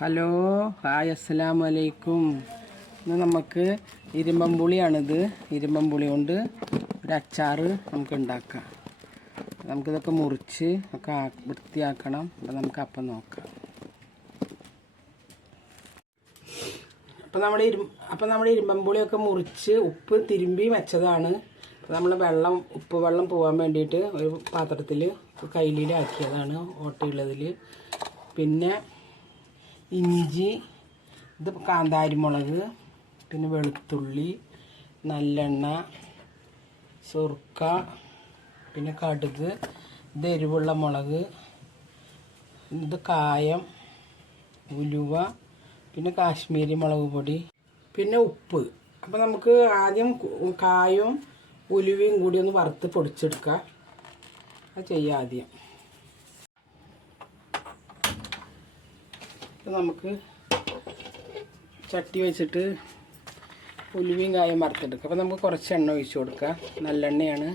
Hello hi അസ്സലാമു അലൈക്കും. ഇന്ന് നമുക്ക് ഇരുമ്പമ്പുളിയാണിത്. ഇരുമ്പമ്പുളി കൊണ്ട് ഒരു അച്ചാർ നമുക്ക് ഉണ്ടാക്കാം. നമുക്കിതൊക്കെ മുറിച്ച് ഒക്കെ വൃത്തിയാക്കണം. അപ്പോൾ നമുക്ക് അപ്പം നോക്കാം. അപ്പോൾ നമ്മുടെ ഇരുമ്പമ്പുളിയൊക്കെ മുറിച്ച് ഉപ്പ് തിരുമ്പി വെച്ചതാണ്. നമ്മൾ ഉപ്പ് വെള്ളം പോകാൻ വേണ്ടിയിട്ട് ഒരു പാത്രത്തിൽ കയ്യിലാക്കിയതാണ് ഓട്ടയുള്ളതിൽ. പിന്നെ ഇഞ്ചി, ഇത് കാന്താരിമുളക്, പിന്നെ വെളുത്തുള്ളി, നല്ലെണ്ണ, സുർക്ക, പിന്നെ കടുക്, ഇത് എരിവുള്ള മുളക്, ഇത് കായം, ഉലുവ, പിന്നെ കാശ്മീരി മുളക് പൊടി, പിന്നെ ഉപ്പ്. അപ്പോൾ നമുക്ക് ആദ്യം കായവും ഉലുവയും കൂടി ഒന്ന് വറുത്ത് പൊടിച്ചെടുക്കാം. അത് ചെയ്യാം ആദ്യം. നമുക്ക് ചട്ടി വെച്ചിട്ട് ഉലുവയും കായും വറുത്തെടുക്കാം. അപ്പോൾ നമുക്ക് കുറച്ച് എണ്ണ ഒഴിച്ച് കൊടുക്കാം. നല്ലെണ്ണയാണ്.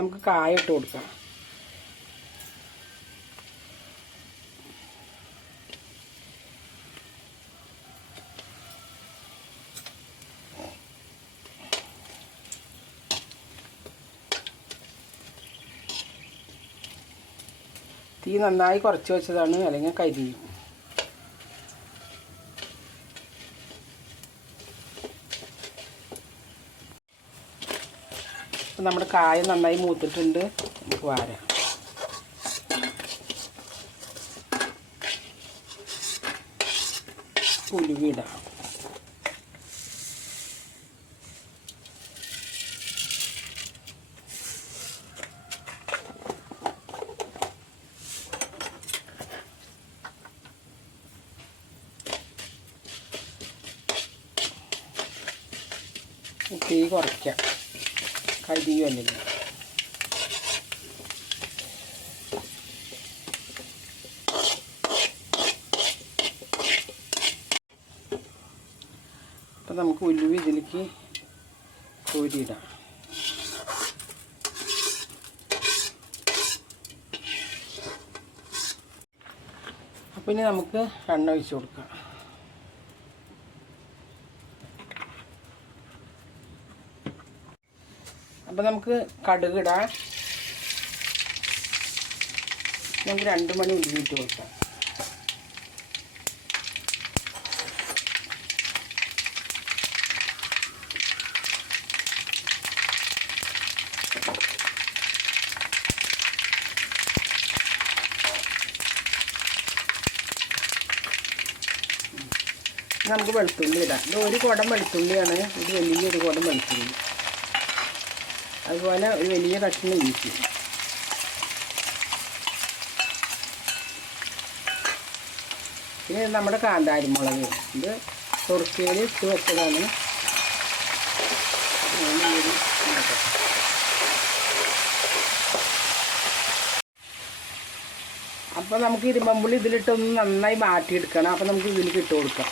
നമുക്ക് കായ ഇട്ട് കൊടുക്കാം. തീ നന്നായി കുറച്ച് വെച്ചതാണ്, അല്ലെങ്കിൽ കരിയും. അപ്പം നമ്മുടെ കായ നന്നായി മൂത്തിട്ടുണ്ട്. നമുക്ക് വാരാം. ഉലുവയിടാം. തീ കുറയ്ക്കാം, കരിയും അല്ലെങ്കിൽ. അപ്പം നമുക്ക് ഉലുവ ഇതിലേക്ക് കോരിയിടാം. അപ്പം ഇനി നമുക്ക് എണ്ണ ഒഴിച്ച് കൊടുക്കാം. അപ്പം നമുക്ക് കടുക് ഇടാം. നമുക്ക് 2 മണി ഉലുവിട്ട് കൊടുക്കാം. നമുക്ക് വെളുത്തുള്ളി ഇടാം. ഇത് ഒരു കുടം വെളുത്തുള്ളിയാണ്. ഇത് വലിയൊരു കുടം വെളുത്തുള്ളി. അതുപോലെ ഒരു വലിയ കഷ്ണം ഇഞ്ചി. പിന്നെ നമ്മുടെ കാന്താരിമുളക്, ഇത് തുറക്കയിൽ ഇട്ട് വെച്ചതാണ്. അപ്പോൾ നമുക്ക് ഇരുമ്പമ്പുളി ഇതിലിട്ടൊന്ന് നന്നായി മാറ്റിയെടുക്കണം. അപ്പോൾ നമുക്ക് ഇതിലേക്ക് ഇട്ട് കൊടുക്കാം.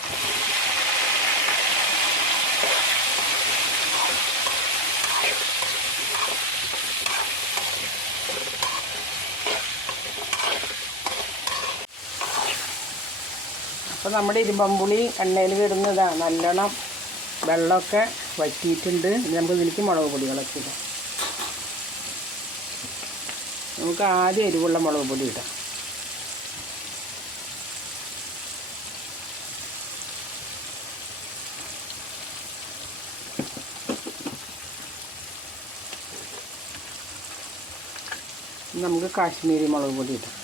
അപ്പോൾ നമ്മുടെ ഇരുമ്പമ്പുളി എണ്ണയിൽ കിടുന്നതാണ്. നല്ലോണം വെള്ളമൊക്കെ വറ്റിയിട്ടുണ്ട്. നമുക്ക് ഇതിലേക്ക് മുളക് പൊടികളൊക്കെ ഇടാം. നമുക്ക് ആദ്യം എരിവുള്ള മുളക് പൊടി ഇടാം. നമുക്ക് കാശ്മീരി മുളക് പൊടി ഇടാം.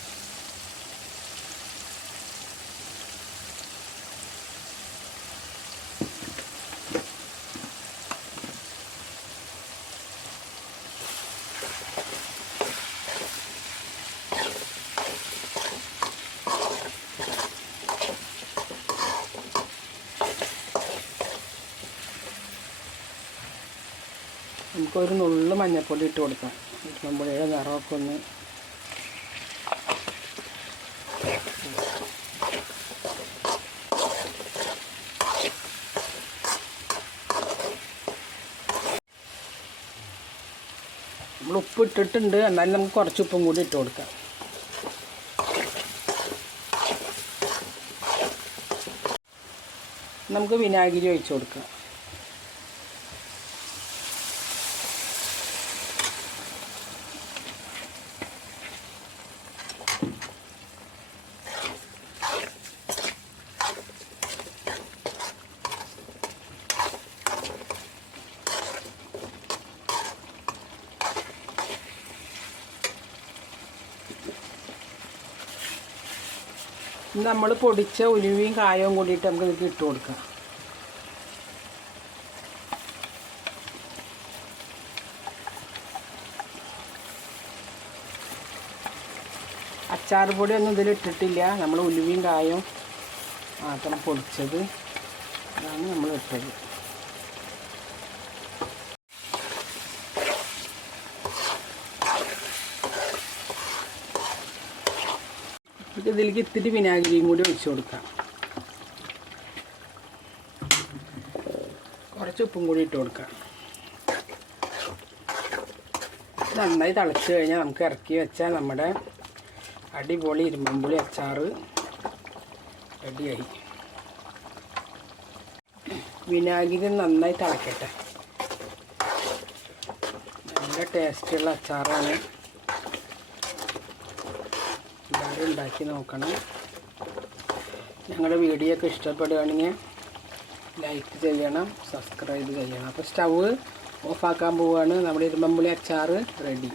നമുക്കൊരു നുള്ളു മഞ്ഞൾപ്പൊടി ഇട്ട് കൊടുക്കാം. ഇരുമ്പമ്പുളിയുടെ നിറമൊക്കെ ഒന്ന്. നമ്മൾ ഉപ്പ് ഇട്ടിട്ടുണ്ട്, എന്നാലും നമുക്ക് കുറച്ച് ഉപ്പും കൂടി ഇട്ട് കൊടുക്കാം. നമുക്ക് വിനാഗിരി ഒഴിച്ച് കൊടുക്കാം. നമ്മൾ പൊടിച്ച ഉലുവയും കായവും കൂടിയിട്ട് നമുക്ക് ഇതിലേക്ക് ഇട്ട് കൊടുക്കാം. അച്ചാർ പൊടിയൊന്നും ഇതിലിട്ടിട്ടില്ല, നമ്മൾ ഉലുവയും കായവും മാത്രം പൊടിച്ചത് അതാണ് നമ്മൾ ഇട്ടത്. ഇതിലേക്ക് ഇത്തിരി വിനാഗിരിയും കൂടി ഒഴിച്ച് കൊടുക്കാം. കുറച്ച് ഉപ്പും കൂടി ഇട്ട് കൊടുക്കാം. നന്നായി തിളച്ച് കഴിഞ്ഞാൽ നമുക്ക് ഇറക്കി വെച്ചാൽ നമ്മുടെ അടിപൊളി ഇരുമ്പമ്പുളി അച്ചാർ റെഡിയായി. വിനാഗിരി നന്നായി തിളക്കട്ടെ. നല്ല ടേസ്റ്റുള്ള അച്ചാറാണ്. എല്ലാവരും ഉണ്ടാക്കി നോക്കണം. ഞങ്ങളുടെ വീഡിയോ ഒക്കെ ഇഷ്ടപ്പെടുകയാണെങ്കിൽ ലൈക്ക് ചെയ്യണം, സബ്സ്ക്രൈബ് ചെയ്യണം. അപ്പോൾ സ്റ്റൗ ഓഫാക്കാൻ പോവുകയാണ്. നമ്മുടെ ഇരുമ്പമ്പുളി അച്ചാർ റെഡി.